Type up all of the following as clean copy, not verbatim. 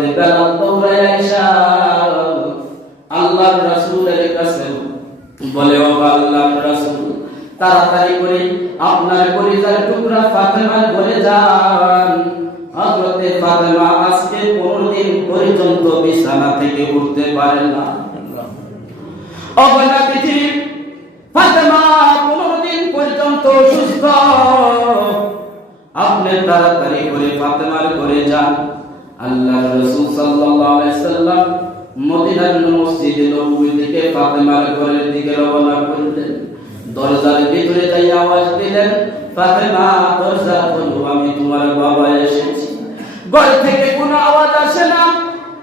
হযরত বেলাল দৌড়ায় আয়েশা আল্লাহর রাসূলের কাছে বলে, ও আল্লাহর রাসূল, তাড়াতাড়ি করে আপনার কলিজার টুকরা ফাতেমার ঘরে যান। হযরতে ফাতেমা আজকে 15 দিন পর্যন্ত বিছানা থেকে উঠতে পারেন না। অবলা পৃথিবী ফাতেমা 15 দিন পর্যন্ত অসুস্থ। আপনি তাড়াতাড়ি করে ফাতেমার ঘরে যান। আল্লাহর রাসূল সাল্লাল্লাহু আলাইহি সাল্লাম মদিনার মসজিদে নববী থেকে ফাতেমার ঘরের দিকে রওনা করলেন। দরজার ভিতরে যাই আওয়াজ দিলেন, ফাতেমা দরজা খোলো, আমি তোমার বাবা এসেছি। ঘর থেকে কোনো আওয়াজ আসে না।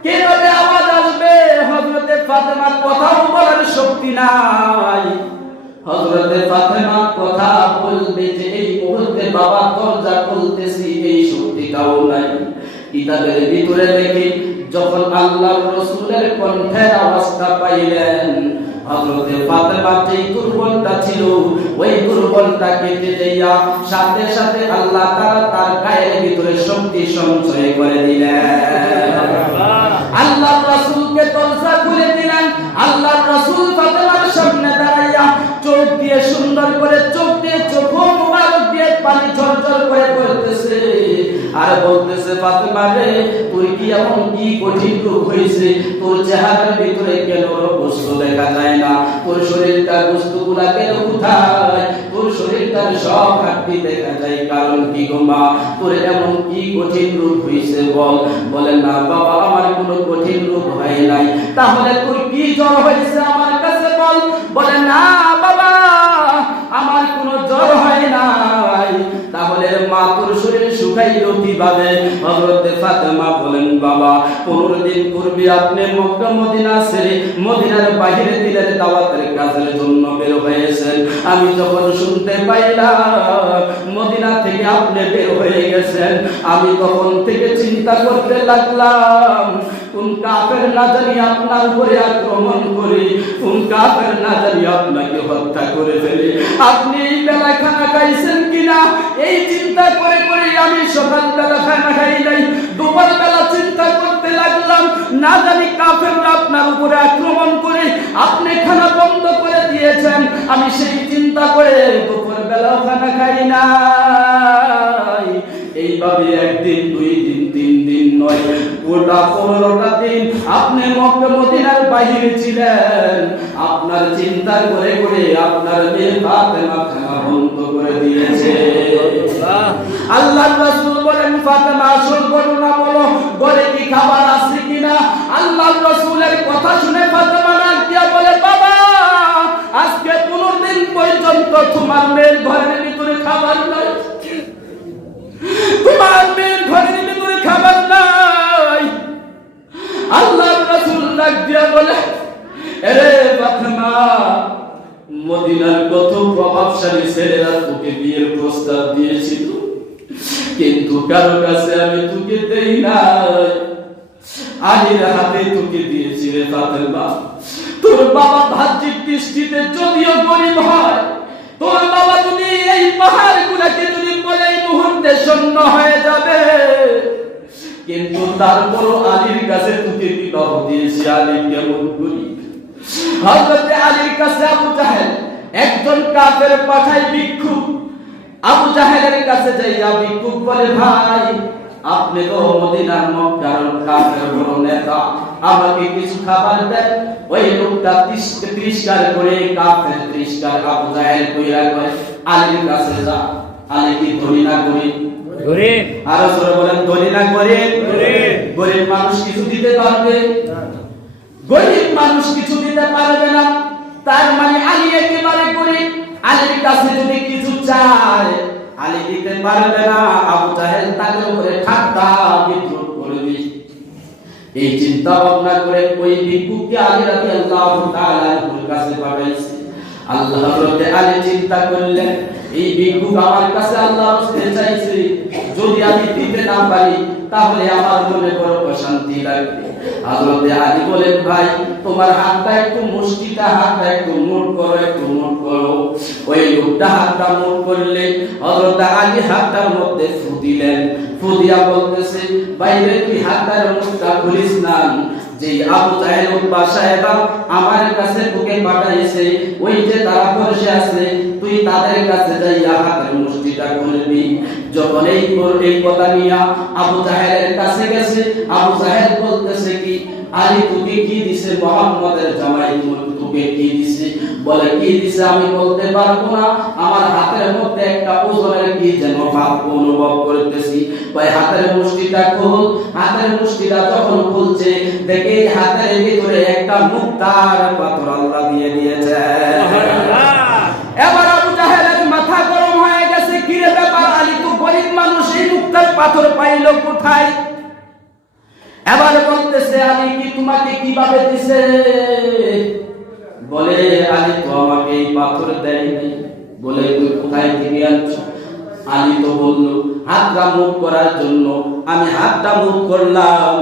কিভাবে আওয়াজ আসবে? হযরতে ফাতেমার কথা বলার শক্তি নাই। হযরতে ফাতেমা কথা বলবে যে এই মুহূর্তে বাবা দরজা খুলতেছি, এই শক্তিটাও নাই। কিতাবের ভিতরে দেখি যখন আল্লাহর রাসূলের কণ্ঠের আওয়াজটা পাইলেন, হযরতে ফাতেমা যেই দুর্বলতা ছিল ওই দুর্বলতা কেটে দিয়া সাথে সাথে আল্লাহ তাআলা তার গায়ের ভিতরে শক্তি সঞ্চয় করে দিলেন। আল্লাহর রাসূলকে দরজা খুলে দিলেন। আল্লাহর রাসূল ফাতেমার সামনে দাঁড়াইয়া চোখ দিয়ে সুন্দর করে চোখ দিয়ে চোখ মুবারক দিয়ে পানি ঝরঝর করে পড়তেছে আর বলতেছে, ফাতেমা রে, তোর কি এমন কি কঠিন রোগ হয়েছে? তোর চেহারার ভিতরে কেন গোস্ত দেখা যায় না? তোর শরীরটার গোস্তগুলা কেন কোথায়? তোর শরীরটার সব হাড্ডি দেখা যায়, কারণ কি গো মা? তোর এমন কি কঠিন রোগ হয়েছে বল? বলে, না বাবা, আমার কোনো কঠিন রোগ হয় নাই। তাহলে তোর কি জ্বর হয়েছে আমার কাছে বল? বলে, না বাবা, আমার কোনো জ্বর হয় নাই। তাহলে মা তোর শরীর শুকাইলো কিভাবে? হযরতে ফাতেমা বলেন, বাবা 15 দিন পূর্বে আপনি মক্কা মদিনা ছেড়ে মদিনার বাইরে দিলের দাওয়াতের কাজের জন্য বের হয়েছেন। আমি যখন শুনতে পাইলাম মদিনা থেকে আপনি বের হয়ে গেছেন, আমি তখন থেকে চিন্তা করতে লাগলাম, কোন কাফের না জানি আপনার উপরে আক্রমণ করে, কোন কাফের না জানি আপনাকে হত্যা করে ফেলে। আপনি এই বেলা খানা খাইছেন কিনা এই চিন্তা করে করে আমি সকালবেলা খানা খাই নাই, দুপুর বেলা চিন্তা করতে লাগলাম, না জানি কাফেররা আপনার উপরে আক্রমণ করে আপনি খানা বন্ধ করে দিয়েছেন। আমি সেই চিন্তা করে দুপুর বেলা খানা খাই নাই। এইভাবে একদিন, 2 দিন, 3 দিন নয়, গোটা 15টা দিন আপনি মক্কা মদিনার বাইরে ছিলেন। আপনার চিন্তা করে করে আপনার মেয়ে ফাতেমা খানা বন্ধ করে দিয়েছে। আল্লাহর রাসূল বলেন, ফাতেমা আসল ঘটনা বলো, ঘরে কি খাবার আছে কিনা? আল্লাহর রাসূলের কথা শুনে ফাতেমা ডাক দিয়া বলে, বাবা, আজকে 15 দিন পর্যন্ত তোমার মেয়ের ঘরের ভিতরে খাবার নাই, তোমার মেয়ের ঘরের ভিতরে খাবার নাই। আল্লাহর রাসূল ডাক দিয়া বলে, আরে ফাতেমা, মদিনার কত প্রভাবশালী ছেলেরা তোকে বিয়ের প্রস্তাব দিয়েছিল, কিন্তু কারো কাছে আমি তোকে দেই নাই, আলীর হাতে তোকে দিয়েছি রে ফাতেমা। তোর বাবা বাহ্যিক দৃষ্টিতে যদিও গরিব হয়, তোর বাবা যদি এই পাহাড় গুলাকে যদি বলে এই মুহূর্তে শূন্য হয়ে যাবে, কিন্তু তারপরও আলীর কাছে তোকে বিবাহ দিয়েছি। আলী কেমন গরিব। হযরতে আলীর কাছে আবু জাহেল একজন কাফের পাঠায় ভিক্ষুক। আবু জাহেলের কাছে যাইয়া ভিক্ষুক বলে, ভাই, আপনি তো মদিনার মক্কার কাফের বড় নেতা, আমাকে কিছু খাবার দেন। ওই লোকটা তিরস্কার করে, কাফের তিরস্কার আবু জাহেল কইরা কয়, আলীর কাছে যা। আলী কি ধনী না গরিব? গরিব। আর জোরে বলেন, ধনী না গরিব? গরিব। গরিব মানুষ কিছু দিতে পারবে? গরিব মানুষ কিছু দিতে পারবে না। তার মানে আলী একেবারে গরিব। আলীর কাছে যদি কিছু চায় আলী দিতে পারবে না। আবু জাহেল তাকে উপরে ঠাট্টা বিদ্রুপ করবে। এই চিন্তা ভাবনা করে ওই ভিক্ষুককে আলী রাদিয়াল্লাহু তাআলা এর কাছে পাঠাইছে। আল্লাহ হযরতে আলী চিন্তা করলেন, এই ভিক্ষুক আমার কাছে আল্লাহর রাস্তে চাইছে, যদি আমি দিতে না পারি তাহলে আমার মনে বড় অশান্তি লাগবে। হযরতে আলী বলেন, ভাই, তোমার হাতটা একটু মুষ্টিটা হাতটা একটু মুঠ করো, একটু মুঠ করো। ওই লোকটা হাতটা মুঠ করলে হযরতে আলী হাতটার মধ্যে ফু দিলেন। ফুদিয়া বলতেছে বাইরে তুই হাতের মুখটা খুলিস না, যে আবু জাহেল উতবা সাহেবা আমার কাছে তোকে পাঠাইছে, ওই যে তারা বসে আছে তুই তাদের কাছে যাইয়া হাতের মুষ্টিটা খুলবি। যখন এই কথা নিয়া আবু জাহেলের কাছে গেছে, আবু জাহেল বলতেছে কি আলী তোকে কি দিছে, মুহাম্মাদের জামাই তোকে কি দিছে? বলে কি দিছে আমি বলতে পারবো না, আমার হাতের মধ্যে একটা ওজনের কি যেন ভাব অনুভব করতেছি। ভাই হাতের মুষ্টিটা খুল। হাতের মুষ্টিটা যখন খুলছে দেখে হাতের ভিতরে একটা মুক্তার পাথর আল্লাহ দিয়ে দিয়েছে। এবার আবু জাহেলের মাথা গরম হয়ে গেছে, কি রে ব্যাপার, আলী তো গরিব মানুষ, এই মুক্তার পাথর পাইলো কোথায়? এবার বলতেছে আলী কি তোমাকে কিভাবে দিছে? বলে আলী তো আমাকে এই পাথর দেয়নি। বলে তুই কোথায় থেকে আনছো? আলী তো বলল হাতটা মুখ করার জন্য আমি হাতটা মুখ করলাম,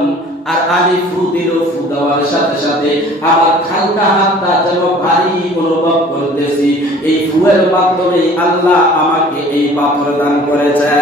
আর আলী ফু দিল, ফু দেওয়ার সাথে সাথে আমার হালকা হাতটা যেন ভারী অনুভব করতেছি। এই ফুয়ের মাধ্যমে আল্লাহ আমাকে এই পাথর দান করেছে।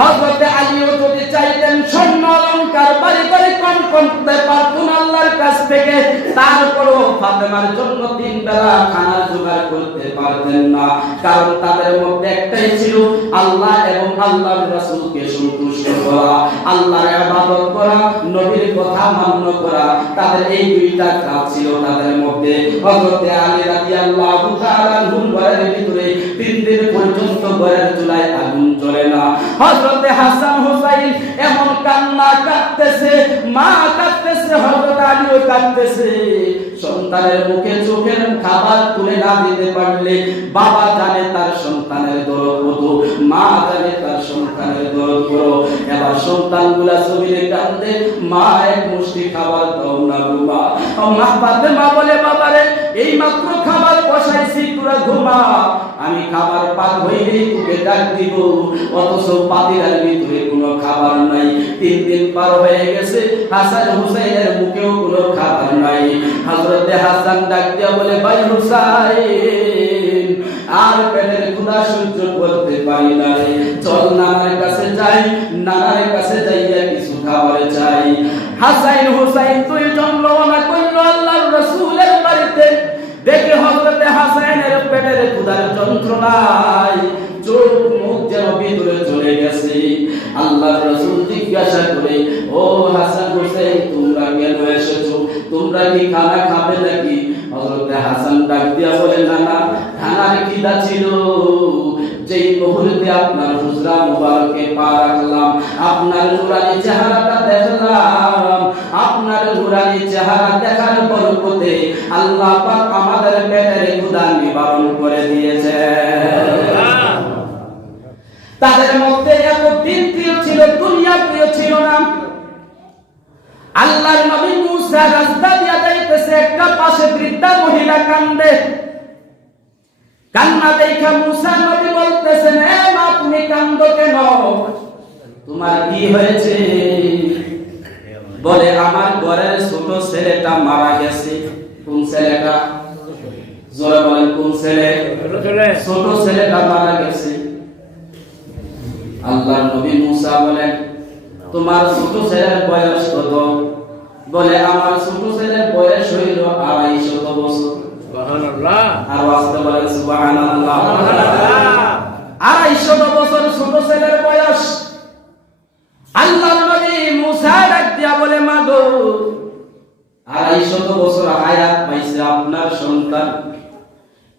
হযরত আলীও যদি চাইতেন স্বর্ণ অলংকার বাড়ি বাড়ি কম করতে পারতেন আল্লাহর কাছ থেকে, তারপরও ফাতেমার জন্য 3 বেলা খানার জোগাড় করতে পারতেন না। কারণ তাদের মধ্যে একটাই ছিল আল্লাহ এবং আল্লাহর রাসূলকে সন্তুষ্ট করা, আল্লাহর ইবাদত করা, নবীর কথা মান্য করা। তাদের এই দুইটা কাজ ছিল তাদের মধ্যে। হযরত আলী রাদিয়াল্লাহু তাআলা ঘরের ভিতরে 3 দিন পর্যন্ত ঘরের চুলায় আগুন জ্বলে না। হযরত হাসান হুসাইন এমন কান্না কাঁদতেছে, মা কাঁদতেছে, হযরত আলীও কাঁদতেছে। সন্তানের মুখে চোখের খাবার তুলে না দিতে পারলে বাবা জানে তার সন্তানের দরদ কত, মা জানে তার সন্তানের দরদ কত। এবার সন্তানগুলা জমিনে কাঁদে, মা এক মুষ্টি খাবার দাও না গো মা। মা ফাতেমা বলে বাবারে এই মাত্র খাবার বসাইছি, তোরা ঘুমা, আমি খাবার পাক হইলেই তোকে ডাক দিব। অথচ পাতিলার ভিতরে কোনো খাবার নাই। 3 দিন পার হয়ে গেছে, হাসান হুসাইনের মুখেও কোনো খাবার নাই। হযরত হাসান ডাক দিয়া বলে ভাই হুসাইন আর পেটের ক্ষুধা সহ্য করতে পারি না রে, চল নানার কাছে যাই, নানার কাছে যাইয়া কিছু খাবার চাই। হাসান হুসাইন দুইজন রওনা করল আল্লাহর রাসূলের বাড়িতে। দেখে হযরত হাসানের পেটের ক্ষুধার যন্ত্রণায় চোখ মুখ যেন ভিতরে চলে গেছে। আল্লাহর রাসূল জিজ্ঞাসা করে, ও হাসান হুসাইন তোমরা কেন এসেছো? তোমরা কি খানা খাবে নাকি? হযরত হাসান ডাক দিয়া বলে না না, খানার খিদা ছিল। যেই মুহূর্তে আপনার হুজরা মুবারকে পা রাখলাম, আপনার নুরানি চেহারাটা দেখলাম, আপনার নুরানি চেহারা দেখার বরকতে আল্লাহ পাক আমাদের পেটের ক্ষুধা নিবারণ করে দিয়েছে। তাদের মধ্যে এত দিন প্রিয় ছিল, দুনিয়া প্রিয় ছিল না। আল্লাহর নবী মুসা রাস্তা দিয়া যাইতেছে, একটা পাশে বৃদ্ধা মহিলা কান্দে। কান্না দেখা মুসা নবী বলতেছেন, এ মা তুমি কান্দো কেন? তোমার কি হয়েছে? বলে আমার ঘরের ছোট ছেলেটা মারা গেছে। কোন ছেলেটা? জোরে বলেন কোন ছেলে? ছোট ছেলেটা মারা গেছে। আল্লাহর নবী মুসা বলেন, তোমার ছোট ছেলের বয়স কত? বলে আমার ছোট ছেলের বয়স হইল 250 বছর। সুবহানাল্লাহ। আর ওয়াজতে বলেন সুবহানাল্লাহ। 250 বছর ছোট ছেলের বয়স। আল্লাহর নবী মুসা ডাক দিয়া বলে, মা গো 250 বছর হায়াত পাইছে আপনার সন্তান,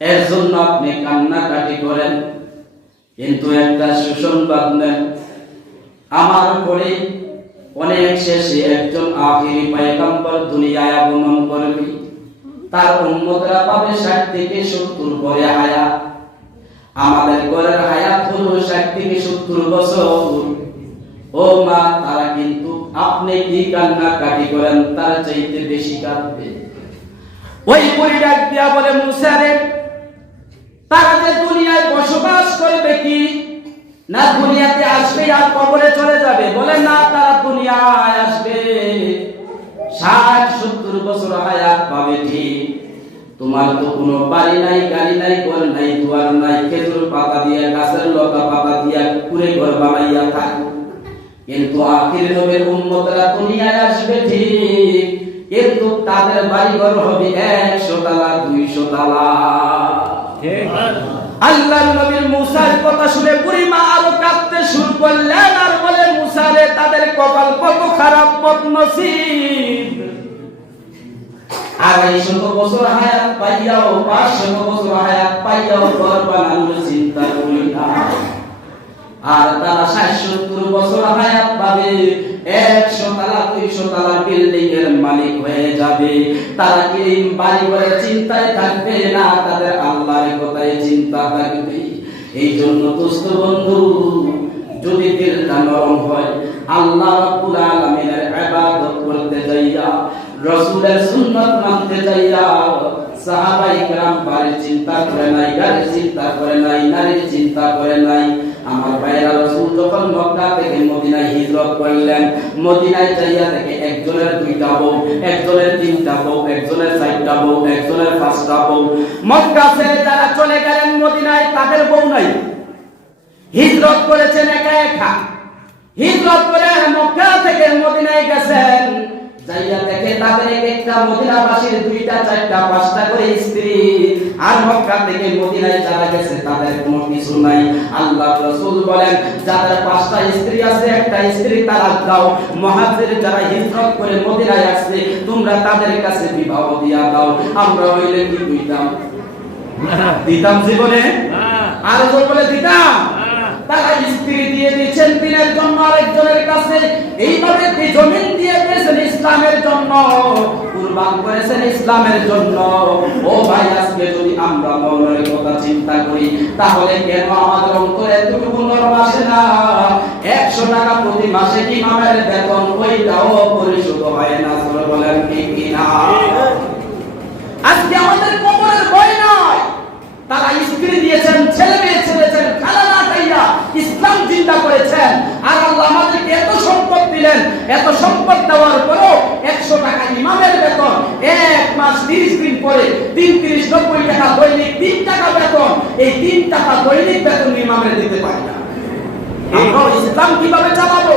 এর জন্য আপনি কান্নাকাটি করেন, কিন্তু একটা সুসংবাদ নেন, আমার পরে অনেক শেষে একজন আখিরি পয়গম্বর দুনিয়ায় আগমন করবে। তার উম্মতরা পাবে 60 থেকে 70 পরে হায়াত। আমাদের ঘরের হায়াত হলো 60 থেকে 70 বছর। ও মা, তারা কিন্তু আপনি কি কান্নাকাটি করেন তার চাইতে বেশি কাঁদবে। ওই পরি ডাক দিয়া বলে, মুসা রে, তারা যে দুনিয়ায় বসবাস করবে কি না দুনিয়াতে আসবে আর কবরে চলে যাবে? বলে না, তারা দুনিয়ায় আসবে, 60-70 বছর হায়াত পাবে ঠিক, তোমার তো কোনো বাড়ি নাই, গাড়ি নাই, ঘর নাই, দুয়ার নাই, খেজুর পাতা দিয়া, গাছের লতা পাতা দিয়া কুড়ে ঘর বানাইয়া থাকো। কিন্তু আখির নবীর উম্মতরা দুনিয়ায় আসবে ঠিক, কিন্তু তাদের বাড়ি ঘর হবে 100 তালা 200 তালা। আল্লাহর নবীর মুসার কথা শুনে বুড়িমা আরো কাঁদতে শুরু করলেন আর বলে, মুসা রে, তাদের কপাল কত খারাপ, বদনসিব। 250 বছর হায়াত পাইয়াও, 500 বছর হায়াত পাইয়াও ঘর বানানোর চিন্তা করি না। আর তারা 60-70 বছর হায়াত পাবে, 100 তালা 200 তালা বিল্ডিং এর মালিক হয়ে যাবে। তারা কি বাড়ি ঘরের চিন্তায় থাকবে না, তাদের আল্লাহর কথায় চিন্তা থাকবে। এই জন্য দোস্ত বন্ধু, যদি দিলটা নরম হয়, আল্লাহ রাব্বুল আলামিনের ইবাদত করতে যাইয়া, রাসূলের সুন্নাত মানতে যাইয়া, সাহাবায়ে কেরাম বাড়ির চিন্তা করে নাই, গাড়ির চিন্তা করে নাই, নারীর চিন্তা করে নাই। আমার ভাইরা, রাসূল যখন মক্কা থেকে মদিনায় হিজরত করলেন, মদিনায় যাইয়া থেকে একজনের 2টা বউ, একজনের 3টা বউ, একজনের 4টা বউ, একজনের 5টা বউ। মক্কা ছেড়ে যারা চলে গেলেন মদিনায়, তাদের বউ নাই। হিজরত করেছেন একা একা। হিজরত করে মক্কা থেকে মদিনায় গেছেন, যাইয়া দেখে তাদের একটা মদিনাবাসীর 2টা 4টা 5টা করে স্ত্রী। আর মক্কা থেকে মদিনায় যারা গেছে তাদের কোনো কিছু নাই। আল্লাহর রাসূল বলেন, যাদের 5টা স্ত্রী আছে, একটা স্ত্রী তালাক দাও। মুহাজির যারা হিজরত করে মদিনায় আসছে, তোমরা তাদের কাছে বিবাহ দিয়া দাও। আমরা হইলে কি দিতাম? দিতাম জীবনে? আর বলে দিতাম? তারা স্ত্রী দিয়ে দিয়েছেন দিনের জন্য আরেকজনের কাছে, এইভাবে জমিন দিয়ে দিয়েছেন ইসলামের জন্য, কুরবান করেছেন ইসলামের জন্য। ও ভাই, আজকে যদি আমরা মরণের কথা চিন্তা করি, তাহলে কেন আমাদের অন্তরে এতটুকু নরম আসে না? 100 টাকা প্রতি মাসে ইমামের বেতন, ওইটাও পরিশোধ হয় না। বলেন ঠিক কিনা? আজকে আমাদের কবরের ভয় নয়। তারা স্ত্রী দিয়েছেন, ছেলে মেয়ে ছেড়েছেন, খানা না খাইয়া ইসলাম চিন্তা করেছেন। আর আল্লাহ আমাদেরকে এত সম্পদ দিলেন, এত সম্পদ দেওয়ার পরও 100 টাকা ইমামের বেতন, 1 মাস 30 দিন পরে 3 30 90 টাকা দৈনিক 3 টাকা বেতন, এই 3 টাকা দৈনিক বেতন ইমামের দিতে পারি না। আমরা ইসলাম কিভাবে চালাবো?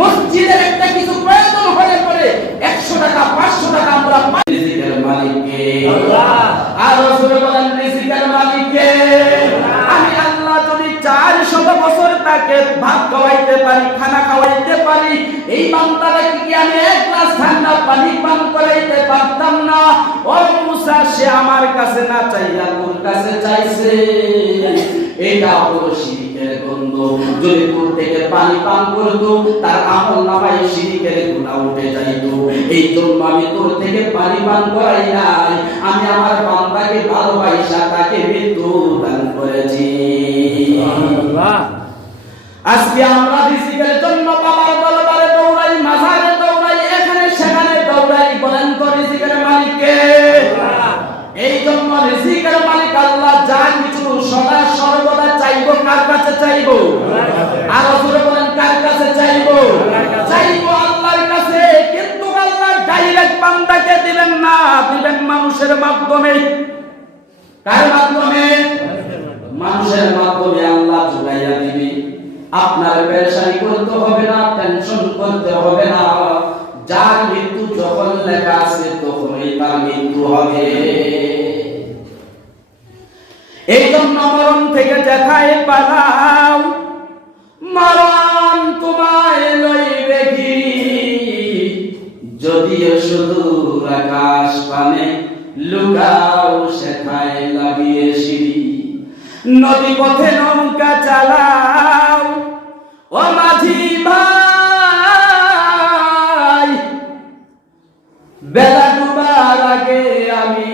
মসজিদের একটা কিছু প্রয়োজন হলে পরে 100 টাকা 500 টাকা আমরা পাই। রিজিকের মালিক কে? আল্লাহ। আর রাসূল বলেন, রিজিকের মালিক কে? আমি আল্লাহ যদি 400 বছর তাকে ভাত খাওয়াইতে পারি, খানা খাওয়াইতে পারি, এই বান্দাটা কি আমি 1 গ্লাস ঠান্ডা পানি পান করাইতে পারতাম না? ও মুসা, সে আমার কাছে না চাইয়া তোর কাছে চাইছে। এটা হলো শিরকের গন্ধ। যদি তোর থেকে পানি পান করতো, তার আমল নামায় শিরকের গুনাহ উঠে যাইতো। এই জন্য আমি তোর থেকে পানি পান করাই নাই, আমি আমার বান্দাকে ভালোবাসা তাকে মৃত্যু দান করেছি। আজকে আমরা রিজিকের জন্য বাবার দরবারে দৌড়াই, মাজারে দৌড়াই, এখানে সেখানে দৌড়াই। বলেন তো রিজিকের মালিক কে? এই জন্য রিজিকের মালিক আল্লাহ। যা কিছু সদা সর্বদা চাইবো কার কাছে চাইবো? আর জোরে বলেন, কার কাছে চাইবো? চাইবো আল্লাহর কাছে। কিন্তু আল্লাহ ডাইরেক্ট বান্দাকে দিবেন না, দিবেন মানুষের মাধ্যমে। কার মাধ্যমে? মানুষের মাধ্যমে আল্লাহ জুগাইয়া দিবে। আপনার পেরেশানি করতে হবে না, টেনশন করতে হবে না। যার মৃত্যু যখন লেখা আছে তখনই তার মৃত্যু হবে। এই জন্য মরণ থেকে যেথায় পালাও, মরণ তোমায় লইবে কি? যদিও সুদূর আকাশ পানে, লুকাও সেথায় লাগিয়ে সিঁড়ি। নদী পথে নৌকা চালাও, ও মাঝি ভাই, বেলা ডুবার আগে আমি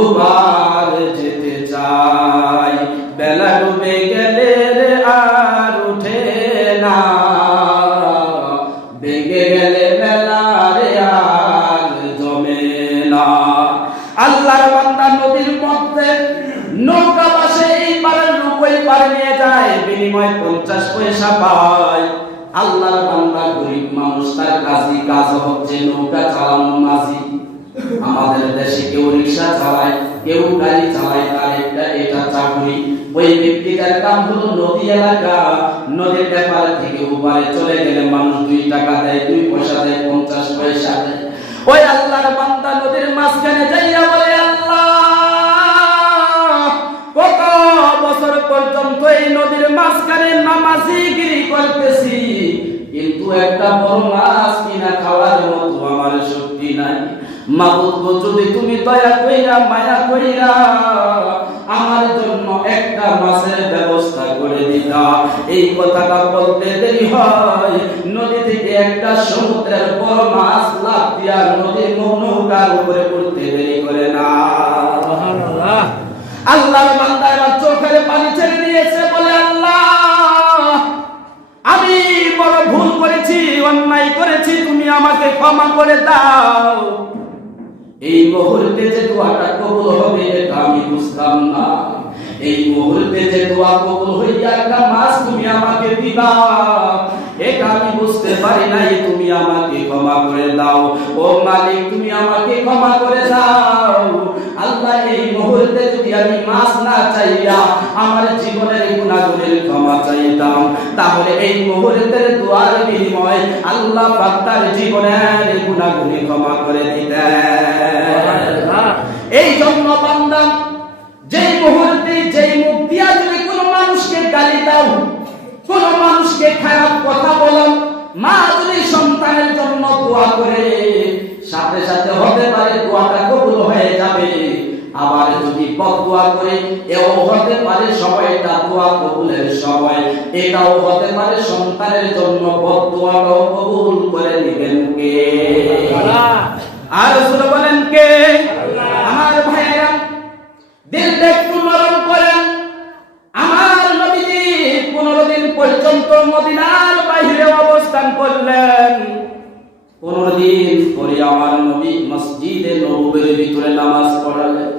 উবার যেতে চাই। বেলা ডুবে গেলে আর উঠে না, বেগে গেলে বেলা রে আর জমে না। আল্লাহর বান্দা নদীর মধ্যে নৌকা বাসে, এই পারের লোক ওই পারে নিয়ে যায়, বিনিময়ে 50 পয়সা পায়। আল্লাহর বান্দা গরিব মানুষ, তার কাজ হচ্ছে নৌকা চালানো মাঝি। আমাদের দেশে কেউ গাড়ি চালায়, তার একটা এটা চাকরি। ওই ব্যক্তিটার কাম হলো নদী এলাকা, নদীর এপার থেকে ওপারে চলে গেলে মানুষ 2 টাকা দেয়, 2 পয়সা দেয়, 50 পয়সা দেয়। ওই আল্লাহর বান্দা নদীর মাঝখানে যাইয়া বলে, আল্লাহ কত বছর পর্যন্ত এই নদীর মাঝখানে নামাজিগিরি করতেছি, কিন্তু একটা বড় মাছ কিনা খাওয়ার মতো আমার শক্তি নাই। মাবুদ গো, যদি তুমি দয়া কইরা মায়া কইরা আমার জন্য একটা মাছের ব্যবস্থা করে দিতা। এই কথাটা বলতে দেরি হয়, নদী থেকে একটা সমুদ্রের বড় মাছ লাফ দিয়া নদীর নৌকার উপরে পড়তে দেরি করে না। সুবহানাল্লাহ। আল্লাহর বান্দা এবার চোখের পানি ছেড়ে দিয়েছে, বলে আল্লাহ আমি বড় ভুল করেছি, অন্যায় করেছি, তুমি আমাকে ক্ষমা করে দাও। এই মুহূর্তে যে দোয়াটা কবুল হবে এটা আমি বুঝতাম না। এই মুহূর্তে যে দোয়া কবুল হইয়া একটা মাছ তুমি আমাকে দিবা এটা আমি বুঝতে পারি নাই। তুমি আমাকে ক্ষমা করে দাও, ও মালিক তুমি আমাকে ক্ষমা করে দাও। আল্লাহ এই মুহূর্তে যদি আমি মাছ না চাইয়া আমার জীবনের গুনাহের ক্ষমা চাইতাম, তাহলে এই মুহূর্তের দোয়ার বিনিময়ে আল্লাহ পাক তার জীবনের গুনাহগুলি ক্ষমা করে দিতেন। এই জন্য বান্দা যেই মুহূর্তে যেই মুখ দিয়া যদি কোনো মানুষকে গালি দাও, কোনো মানুষকে খারাপ কথা বলো, মা যদি সন্তানের জন্য দোয়া করে সাথে সাথে হতে পারে দোয়াটা কবুল হয়ে যাবে। আবার যদি বদদোয়া করে এও হতে পারে সময়টা দোয়া কবুলের সময়, এটাও হতে পারে সন্তানের জন্য বদদোয়াটাও কবুল করে নেবেন কে? আল্লাহ। আর রাসূল বলেন কে? আল্লাহ। আমার ভাইরা দিলটা একটু নরম করেন। আমার নবীজি 15 দিন পর্যন্ত মদিনার বাইরে অবস্থান করলেন। 15 দিন পরে আমার নবী মসজিদে নববীর ভিতরে নামাজ পড়ালেন।